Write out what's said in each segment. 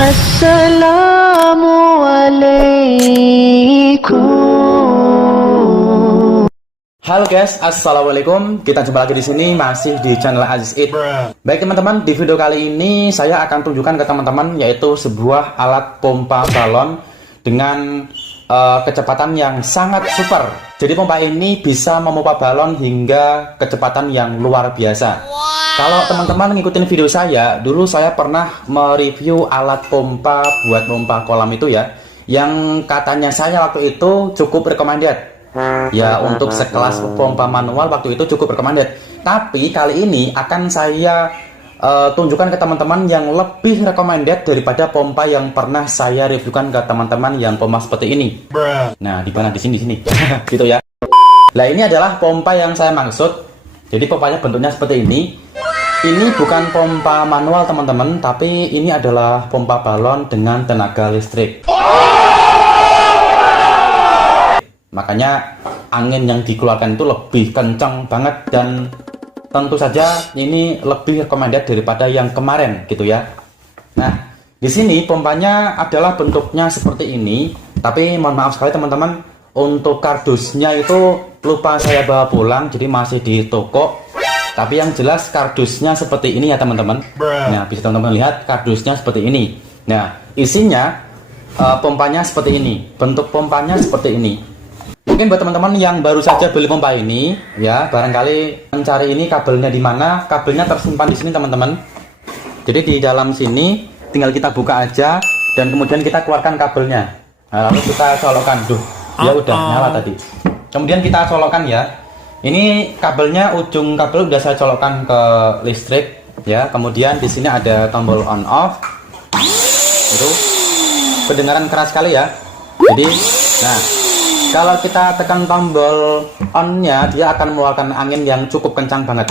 Assalamualaikum. Halo guys, assalamualaikum. Kita jumpa lagi di sini masih di channel Aziz It. Baik teman-teman, di video kali ini saya akan tunjukkan ke teman-teman yaitu sebuah alat pompa balon dengan kecepatan yang sangat super. Jadi pompa ini bisa memompa balon hingga kecepatan yang luar biasa. Kalau teman-teman ngikutin video saya, dulu saya pernah mereview alat pompa buat pompa kolam itu ya, yang katanya saya waktu itu cukup recommended. Ya, untuk sekelas pompa manual waktu itu cukup recommended. Tapi kali ini akan saya tunjukkan ke teman-teman yang lebih recommended daripada pompa yang pernah saya reviewkan ke teman-teman yang pompa seperti ini. Nah, di mana? Di sini gitu ya. Nah, ini adalah pompa yang saya maksud. Jadi pompanya bentuknya seperti ini. Ini bukan pompa manual teman-teman, tapi ini adalah pompa balon dengan tenaga listrik. Makanya angin yang dikeluarkan itu lebih kencang banget, dan tentu saja ini lebih recommended daripada yang kemarin gitu ya. Nah, di sini pompanya adalah bentuknya seperti ini, tapi mohon maaf sekali teman-teman, untuk kardusnya itu lupa saya bawa pulang, jadi masih di toko. Tapi yang jelas kardusnya seperti ini ya teman-teman. Nah, bisa teman-teman lihat kardusnya seperti ini. Nah, isinya pompanya seperti ini, bentuk pompanya seperti ini. Mungkin buat teman-teman yang baru saja beli pompa ini, ya barangkali mencari ini kabelnya di mana. Kabelnya tersimpan di sini teman-teman. Jadi di dalam sini tinggal kita buka aja dan kemudian kita keluarkan kabelnya. Nah, lalu kita colokkan. Duh, ya udah nyala tadi. Kemudian kita colokkan ya. Ini kabelnya, ujung kabel udah saya colokkan ke listrik ya. Kemudian di sini ada tombol on off. Itu kedengaran keras sekali ya. Jadi, nah, kalau kita tekan tombol on-nya, dia akan mengeluarkan angin yang cukup kencang banget.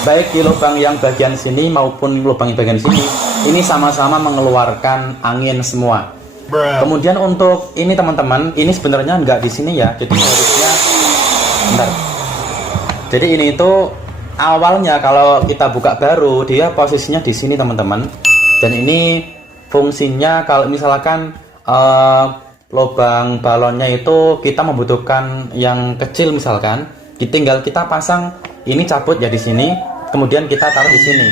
Baik di lubang yang bagian sini maupun lubang yang bagian sini, ini sama-sama mengeluarkan angin semua. Kemudian untuk ini teman-teman, ini sebenarnya nggak di sini ya, jadi harusnya bentar. Jadi ini itu awalnya kalau kita buka baru dia posisinya di sini teman-teman, dan ini fungsinya kalau misalkan lubang balonnya itu kita membutuhkan yang kecil misalkan, tinggal kita pasang ini cabut ya di sini, kemudian kita taruh di sini.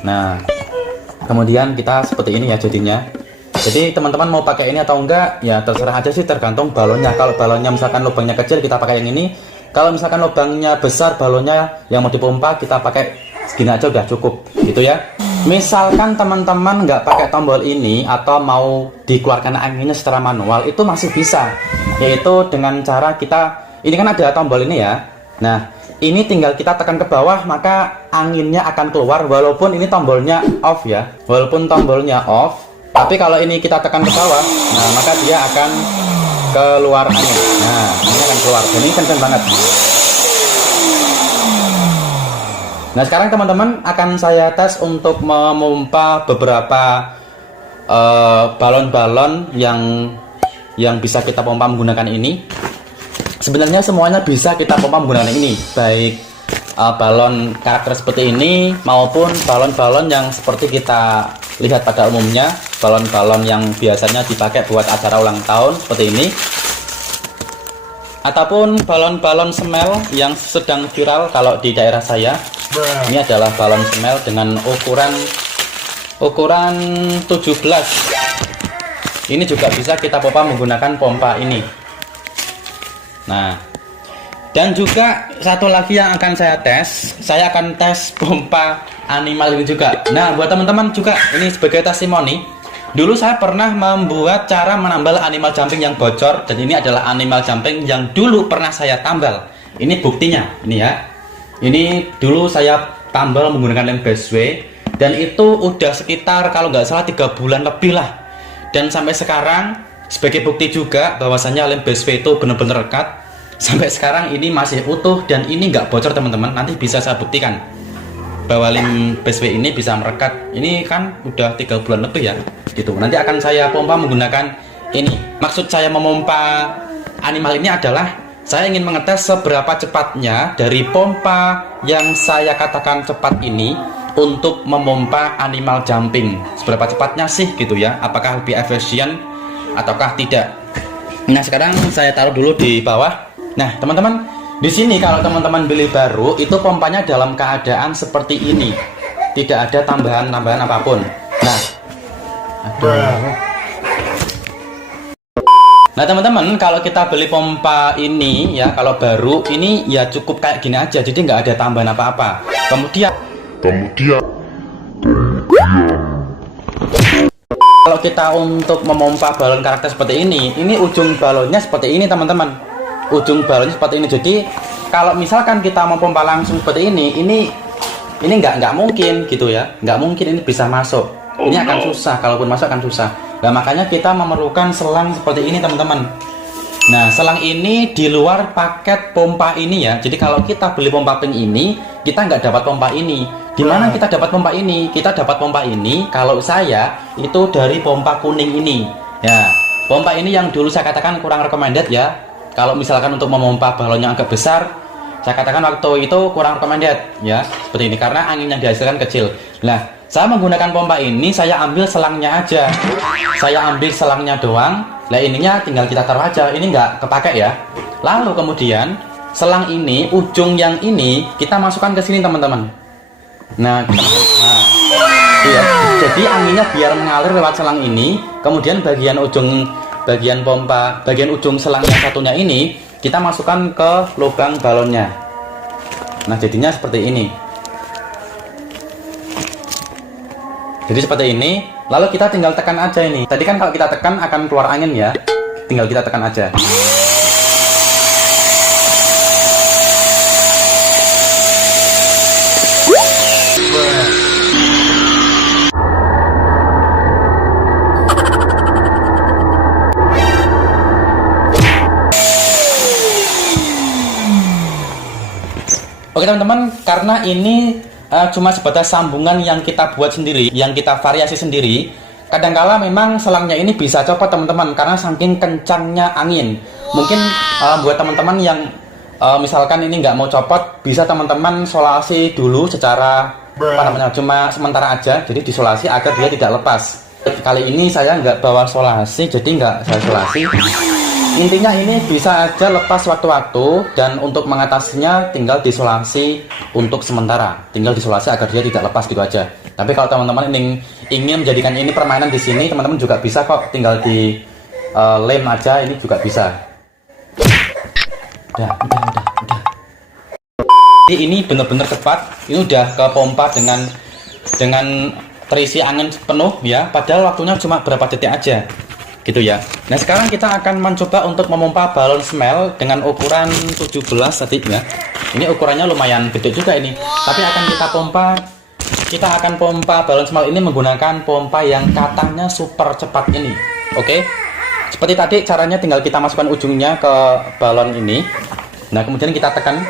Nah, kemudian kita seperti ini ya jadinya. Jadi teman-teman mau pakai ini atau enggak ya terserah aja sih, tergantung balonnya. Kalau balonnya misalkan lubangnya kecil kita pakai yang ini, kalau misalkan lubangnya besar balonnya yang mau dipompa kita pakai segini aja udah cukup gitu ya. Misalkan teman-teman nggak pakai tombol ini atau mau dikeluarkan anginnya secara manual, itu masih bisa, yaitu dengan cara kita, ini kan ada tombol ini ya. Nah, ini tinggal kita tekan ke bawah maka anginnya akan keluar walaupun ini tombolnya off ya. Walaupun tombolnya off, tapi kalau ini kita tekan ke bawah, nah maka dia akan keluar angin. Nah, ini akan keluar. Ini kencang banget. Nah, sekarang teman-teman akan saya tes untuk memompa beberapa balon-balon yang bisa kita pompa menggunakan ini. Sebenarnya semuanya bisa kita pompa menggunakan ini, baik balon karakter seperti ini maupun balon-balon yang seperti kita lihat pada umumnya, balon-balon yang biasanya dipakai buat acara ulang tahun seperti ini, ataupun balon-balon semel yang sedang viral kalau di daerah saya. Ini adalah balon semel dengan ukuran 17. Ini juga bisa kita pompa menggunakan pompa ini. Nah, dan juga satu lagi yang akan saya tes, saya akan tes pompa animal ini juga. Nah, buat teman-teman juga ini sebagai testimoni, dulu saya pernah membuat cara menambal animal jumping yang bocor, dan ini adalah animal jumping yang dulu pernah saya tambal. Ini buktinya, ini ya. Ini dulu saya tambal menggunakan lem Bestway, dan itu udah sekitar kalau nggak salah 3 bulan lebih lah. Dan sampai sekarang sebagai bukti juga bahwasanya lem Bestway itu benar-benar rekat. Sampai sekarang ini masih utuh dan ini nggak bocor teman-teman. Nanti bisa saya buktikan bahwa lem Bestway ini bisa merekat. Ini kan udah 3 bulan lebih ya gitu. Nanti akan saya pompa menggunakan ini. Maksud saya memompa animal ini adalah Saya ingin mengetes seberapa cepatnya dari pompa yang saya katakan cepat ini untuk memompa animal jumping. Seberapa cepatnya sih gitu ya? Apakah lebih efisien ataukah tidak? Nah, sekarang saya taruh dulu di bawah. Nah, teman-teman, di sini kalau teman-teman beli baru, itu pompanya dalam keadaan seperti ini. Tidak ada tambahan-tambahan apapun. Nah, nah teman-teman, kalau kita beli pompa ini ya, kalau baru ini ya cukup kayak gini aja, jadi nggak ada tambahan apa-apa. Kemudian kalau kita untuk memompa balon karakter seperti ini ujung balonnya seperti ini teman-teman. Ujung balonnya seperti ini. Jadi kalau misalkan kita mau pompa langsung seperti ini nggak mungkin gitu ya, nggak mungkin ini bisa masuk. Ini akan susah, kalaupun masuk akan susah. Nah, makanya kita memerlukan selang seperti ini teman-teman. Nah, selang ini di luar paket pompa ini ya. Jadi kalau kita beli pompa pink ini, kita nggak dapat pompa ini. Di mana kita dapat pompa ini? Kita dapat pompa ini kalau saya itu dari pompa kuning ini. Ya, pompa ini yang dulu saya katakan kurang recommended ya. Kalau misalkan untuk memompa balon yang agak besar, saya katakan waktu itu kurang recommended ya. Seperti ini karena angin yang dihasilkan kecil. Nah, saya menggunakan pompa ini, saya ambil selangnya aja. Saya ambil selangnya doang. Nah, ininya tinggal kita taruh aja. Ini nggak kepake ya. Lalu kemudian selang ini, ujung yang ini kita masukkan ke sini teman-teman. Nah, iya. Jadi anginnya biar mengalir lewat selang ini. Kemudian bagian ujung selang yang satunya ini kita masukkan ke lubang balonnya. Nah, jadinya seperti ini. Jadi seperti ini, lalu kita tinggal tekan aja ini. Tadi kan kalau kita tekan akan keluar angin ya. Tinggal kita tekan aja. Oke teman-teman, karena ini cuma sebatas sambungan yang kita buat sendiri, yang kita variasi sendiri. Kadangkala memang selangnya ini bisa copot teman-teman karena saking kencangnya angin. Mungkin buat teman-teman yang misalkan ini nggak mau copot, bisa teman-teman solasi dulu secara cuma sementara aja. Jadi disolasi agar dia tidak lepas. Kali ini saya nggak bawa solasi, jadi nggak saya solasi. Intinya ini bisa aja lepas waktu-waktu, dan untuk mengatasinya tinggal disolasi untuk sementara. Tinggal disolasi agar dia tidak lepas gitu aja. Tapi kalau teman-teman ingin menjadikan ini permainan di sini, teman-teman juga bisa kok, tinggal di lem aja, ini juga bisa. Udah. Ini benar-benar cepat. Ini udah ke pompa dengan terisi angin penuh ya. Padahal waktunya cuma berapa detik aja. Gitu ya. Nah, sekarang kita akan mencoba untuk memompa balon smell dengan ukuran 17 tadi ya. Ini ukurannya lumayan gede juga ini. Tapi kita akan pompa balon smell ini menggunakan pompa yang katanya super cepat ini. Oke. Seperti tadi caranya tinggal kita masukkan ujungnya ke balon ini. Nah, kemudian kita tekan.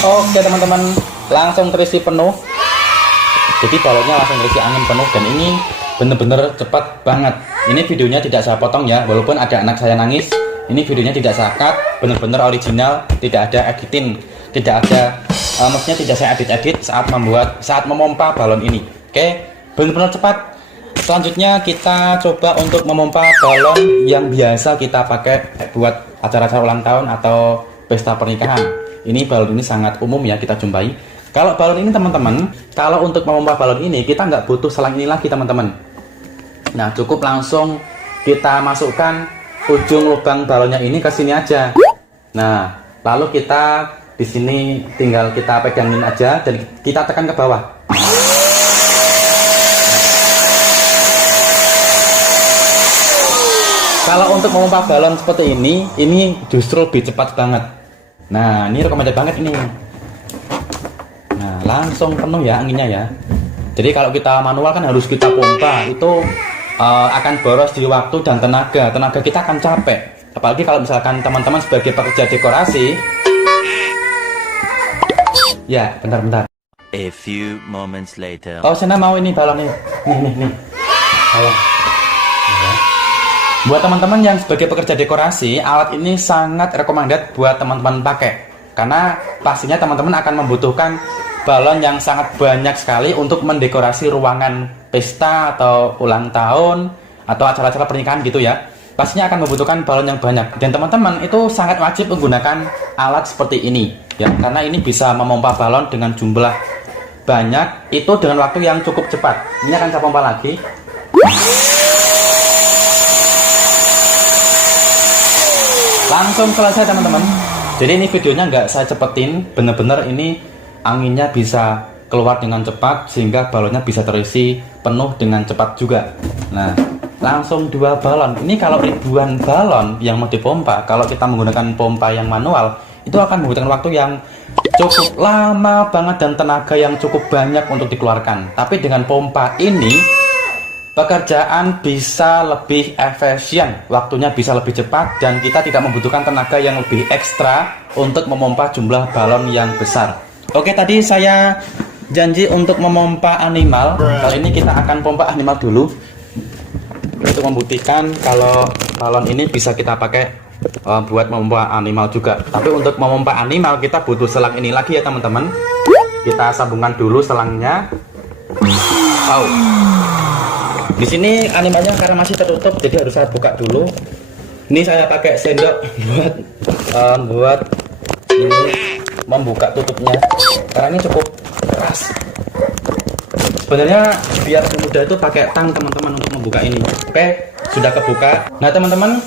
Oke teman-teman, langsung terisi penuh. Jadi balonnya langsung terisi angin penuh, dan ini bener-bener cepat banget. Ini videonya tidak saya potong ya, walaupun ada anak saya nangis. Ini videonya tidak saya cut, bener-bener original, tidak ada editing, tidak ada maksudnya tidak saya edit-edit saat memompa balon ini. Oke, bener-bener cepat. Selanjutnya kita coba untuk memompa balon yang biasa kita pakai buat acara-acara ulang tahun atau pesta pernikahan. Ini balon ini sangat umum ya kita jumpai. Kalau balon ini teman-teman, kalau untuk memompa balon ini kita nggak butuh selang ini lagi teman-teman. Nah, cukup langsung kita masukkan ujung lubang balonnya ini ke sini aja. Nah, lalu kita di sini tinggal kita pegangin aja dan kita tekan ke bawah. Kalau untuk memompa balon seperti ini justru lebih cepat banget. Nah, ini recommended banget ini. Nah, langsung penuh ya anginnya ya. Jadi kalau kita manual kan harus kita pompa, itu akan boros di waktu dan tenaga. Tenaga kita akan capek. Apalagi kalau misalkan teman-teman sebagai pekerja dekorasi. Ya, bentar-bentar. A few moments later. Oh, Sena mau ini balon nih. Nih. Balon. Buat teman-teman yang sebagai pekerja dekorasi, alat ini sangat recommended buat teman-teman pakai. Karena pastinya teman-teman akan membutuhkan balon yang sangat banyak sekali untuk mendekorasi ruangan pesta atau ulang tahun atau acara-acara pernikahan gitu ya. Pastinya akan membutuhkan balon yang banyak. Dan teman-teman itu sangat wajib menggunakan alat seperti ini ya, karena ini bisa memompa balon dengan jumlah banyak itu dengan waktu yang cukup cepat. Ini akan saya pompa lagi. Langsung selesai teman-teman. Jadi ini videonya nggak saya cepetin, bener-bener ini anginnya bisa keluar dengan cepat sehingga balonnya bisa terisi penuh dengan cepat juga. Nah, langsung 2 balon. Ini kalau ribuan balon yang mau dipompa, kalau kita menggunakan pompa yang manual, itu akan membutuhkan waktu yang cukup lama banget dan tenaga yang cukup banyak untuk dikeluarkan. Tapi dengan pompa ini pekerjaan bisa lebih efisien, waktunya bisa lebih cepat, dan kita tidak membutuhkan tenaga yang lebih ekstra untuk memompa jumlah balon yang besar. Oke, tadi saya janji untuk memompa animal. Kali ini kita akan pompa animal dulu untuk membuktikan kalau balon ini bisa kita pakai buat memompa animal juga. Tapi untuk memompa animal kita butuh selang ini lagi ya teman-teman. Kita sambungkan dulu selangnya. Oh. Di sini animalnya karena masih tertutup, jadi harus saya buka dulu. Ini saya pakai sendok buat ini membuka tutupnya, karena ini cukup keras. Sebenarnya biar mudah itu pakai tang teman-teman untuk membuka ini. Oke, sudah kebuka. Nah teman-teman,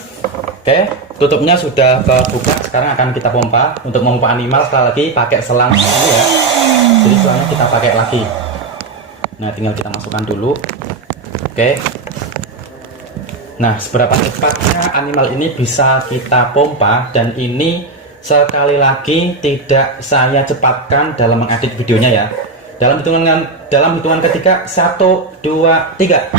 oke, tutupnya sudah kebuka. Sekarang akan kita pompa. Untuk memompa animal sekali lagi pakai selang ini ya. Jadi selangnya kita pakai lagi. Nah tinggal kita masukkan dulu. Oke. Nah, seberapa cepatnya animal ini bisa kita pompa, dan ini sekali lagi tidak saya cepatkan dalam mengedit videonya ya. Dalam hitungan ketiga, 1, 2, 3.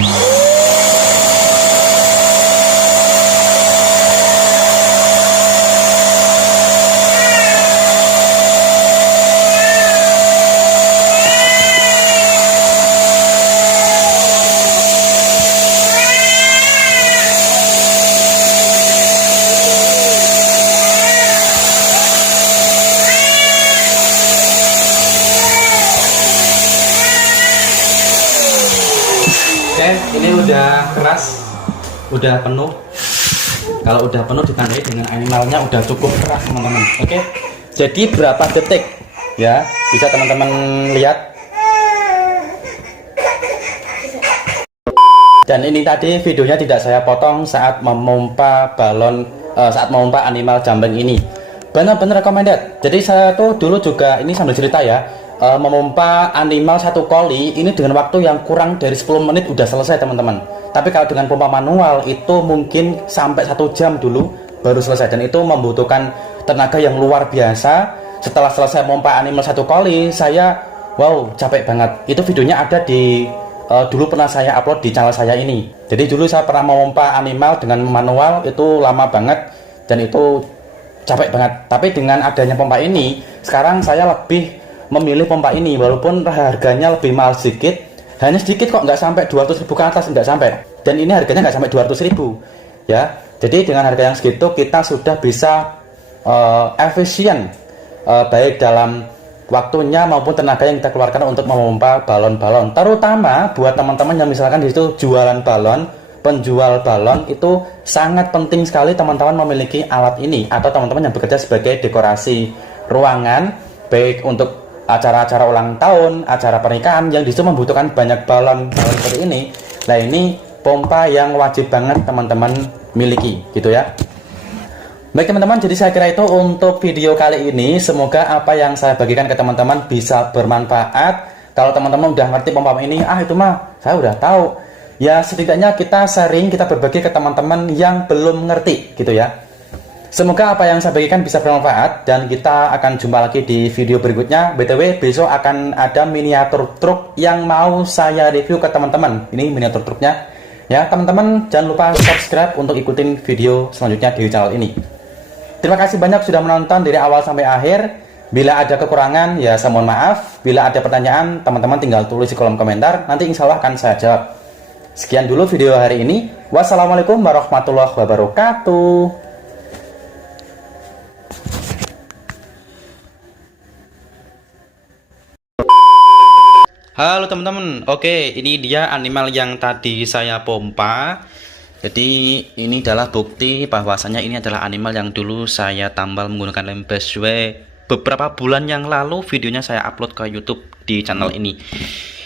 Oke, ini udah keras, udah penuh. Kalau udah penuh ditandai dengan animalnya udah cukup keras teman-teman. Oke, jadi berapa detik ya, bisa teman-teman lihat. Dan ini tadi videonya tidak saya potong saat memompa balon, saat memompa animal jambeng ini. Benar-benar recommended. Jadi saya tuh dulu juga, ini sambil cerita ya, memompa animal 1 kali ini dengan waktu yang kurang dari 10 menit udah selesai teman-teman. Tapi kalau dengan pompa manual itu mungkin sampai 1 jam dulu baru selesai, dan itu membutuhkan tenaga yang luar biasa. Setelah selesai pompa animal 1 kali, saya wow, capek banget. Itu videonya ada di dulu pernah saya upload di channel saya ini. Jadi dulu saya pernah memompa animal dengan manual, itu lama banget dan itu capek banget. Tapi dengan adanya pompa ini, sekarang saya lebih memilih pompa ini, walaupun harganya lebih mahal sedikit, hanya sedikit kok, nggak sampai 200.000 ke atas, nggak sampai. Dan ini harganya nggak sampai 200.000 ya. Jadi dengan harga yang segitu kita sudah bisa efisien, baik dalam waktunya maupun tenaga yang kita keluarkan untuk memompa balon-balon. Terutama buat teman-teman yang misalkan di situ jualan balon, penjual balon, itu sangat penting sekali teman-teman memiliki alat ini, atau teman-teman yang bekerja sebagai dekorasi ruangan, baik untuk acara-acara ulang tahun, acara pernikahan yang disitu membutuhkan banyak balon seperti ini. Nah, ini pompa yang wajib banget teman-teman miliki gitu ya. Baik teman-teman, jadi saya kira itu untuk video kali ini. Semoga apa yang saya bagikan ke teman-teman bisa bermanfaat. Kalau teman-teman udah ngerti pompa ini, itu mah saya udah tahu. Ya setidaknya kita sharing, kita berbagi ke teman-teman yang belum ngerti gitu ya. Semoga apa yang saya bagikan bisa bermanfaat, dan kita akan jumpa lagi di video berikutnya. BTW besok akan ada miniatur truk yang mau saya review ke teman-teman. Ini miniatur truknya. Ya teman-teman, jangan lupa subscribe untuk ikutin video selanjutnya di channel ini. Terima kasih banyak sudah menonton dari awal sampai akhir. Bila ada kekurangan ya saya mohon maaf. Bila ada pertanyaan teman-teman tinggal tulis di kolom komentar, nanti insya Allah akan saya jawab. Sekian dulu video hari ini. Wassalamualaikum warahmatullahi wabarakatuh. Halo teman-teman, oke ini dia animal yang tadi saya pompa. Jadi ini adalah bukti bahwasanya ini adalah animal yang dulu saya tambal menggunakan lem busway beberapa bulan yang lalu. Videonya saya upload ke YouTube di channel ini.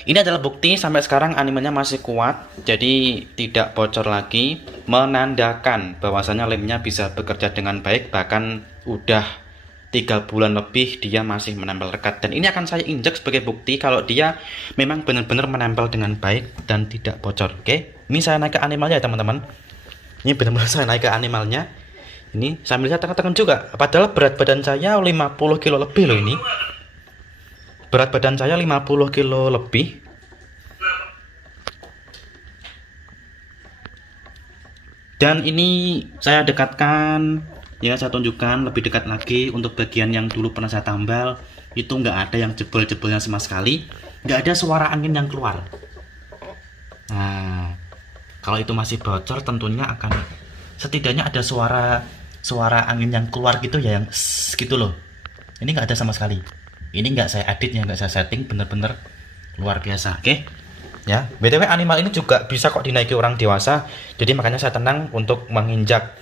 Ini adalah bukti sampai sekarang animalnya masih kuat, jadi tidak bocor lagi, menandakan bahwasanya lemnya bisa bekerja dengan baik. Bahkan udah 3 bulan lebih dia masih menempel rekat, dan ini akan saya injek sebagai bukti kalau dia memang benar-benar menempel dengan baik dan tidak bocor. Oke, ini saya naik ke animalnya ya teman-teman. Ini benar-benar saya naik ke animalnya. Ini sambil saya tekan-tekan juga, padahal berat badan saya 50 kilo lebih loh. Ini berat badan saya 50 kilo lebih. Dan ini saya dekatkan, ya saya tunjukkan lebih dekat lagi. Untuk bagian yang dulu pernah saya tambal, itu nggak ada yang jebol-jebolnya sama sekali, nggak ada suara angin yang keluar. Nah, kalau itu masih bocor tentunya akan setidaknya ada suara angin yang keluar gitu ya, yang gitu loh. Ini nggak ada sama sekali. Ini nggak saya edit ya, nggak saya setting, bener-bener luar biasa. Oke ya, BTW animal ini juga bisa kok dinaiki orang dewasa, jadi makanya saya tenang untuk menginjak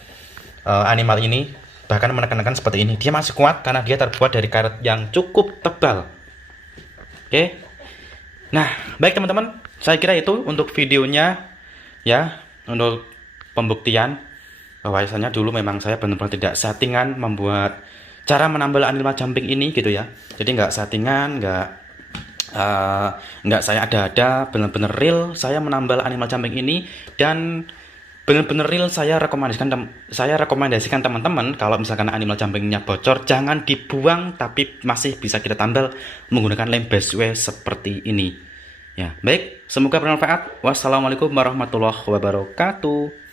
animal ini, bahkan menekan-nekan seperti ini. Dia masih kuat karena dia terbuat dari karet yang cukup tebal. Oke. Nah, baik teman-teman, saya kira itu untuk videonya ya, untuk pembuktian bahwasanya dulu memang saya benar-benar tidak settingan membuat cara menambal animal jumping ini gitu ya. Jadi nggak settingan, nggak saya ada-ada, benar-benar real saya menambal animal jumping ini. Dan benar-benar real saya rekomendasikan teman-teman kalau misalkan animal jumpingnya bocor jangan dibuang, tapi masih bisa kita tambal menggunakan lem busway seperti ini ya. Baik, semoga bermanfaat. Wassalamualaikum warahmatullahi wabarakatuh.